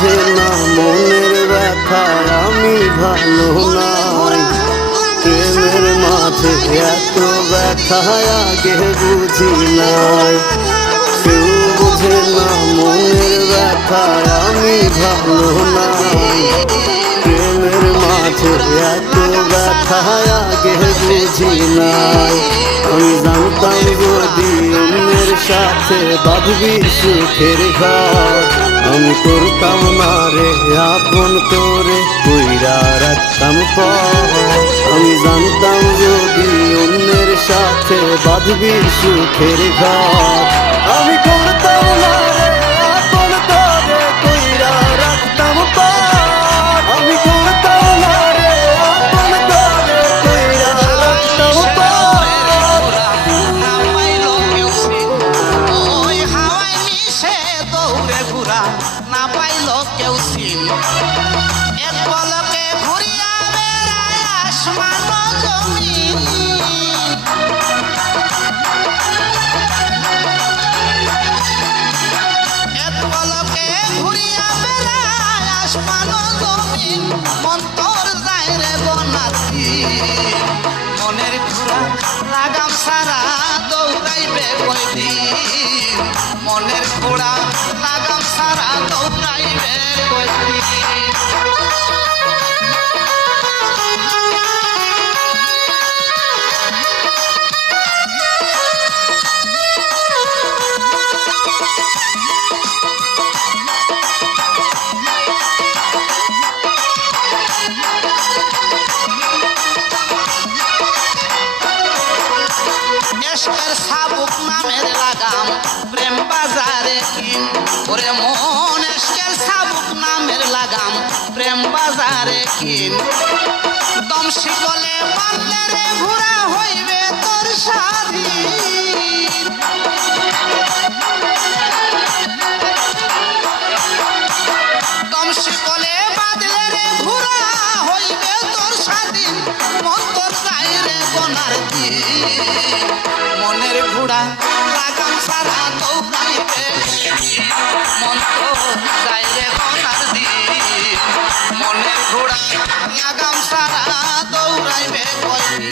বুঝে না মনের ব্যথা আমি ভালো নাই। প্রেমের মাঝে এত ব্যথা আগে বুঝি নাই। কেউ বুঝে না মনের ব্যথা আমি ভালো নাই। প্রেমের মাঝে এত ব্যথা আগে বুঝি নাই। আমি জানতাম যদি অন্যের সাথে বাঁধবি সুখের ঘর, আমি করতাম না রে আপন করে কইরা রাখতাম পর। আমি জানতাম যদি অন্যের সাথে বাঁধবি সুখের ঘর, আমি করতাম না রে আপন করে কইরা রাখতাম পর। আমি করতাম না রে আপন করে কইরা রাখতাম পর। না পাইল কেউ সিন এক পলকে ঘুরিয়া বেড়ায় আসমান জমিন। এক পলকে ঘুরিয়া বেড়ায় আসমান জমিন, মন তোর যায় রে বনাতি। মনের ঘোড়া লাগাম সারা দৌড়াইবে কয়দিন, মনের ঘোড়া লাগাম সারা দৌড়াইবে কয়দিন। এশকের শাবুক নামের লাগাম প্রেম বাজারে কিন, ওরে মন এশকের শাবুক নামের লাগাম প্রেম বাজারে কিন। দম শিকলে বাঁধলে রে ঘোড়া হইবে তোর স্বাধীন। দম শিকলে বাঁধলে রে ঘোড়া হইবে তোর স্বাধীন, মন তোর যায় রে বনার দিন। মনের ঘোড়া লাগাম সারা দৌড়াইবে, মন তো যায় রে বনার দিন। মনের ঘোড়া লাগাম সারা দৌড়াইবে কয়দিন।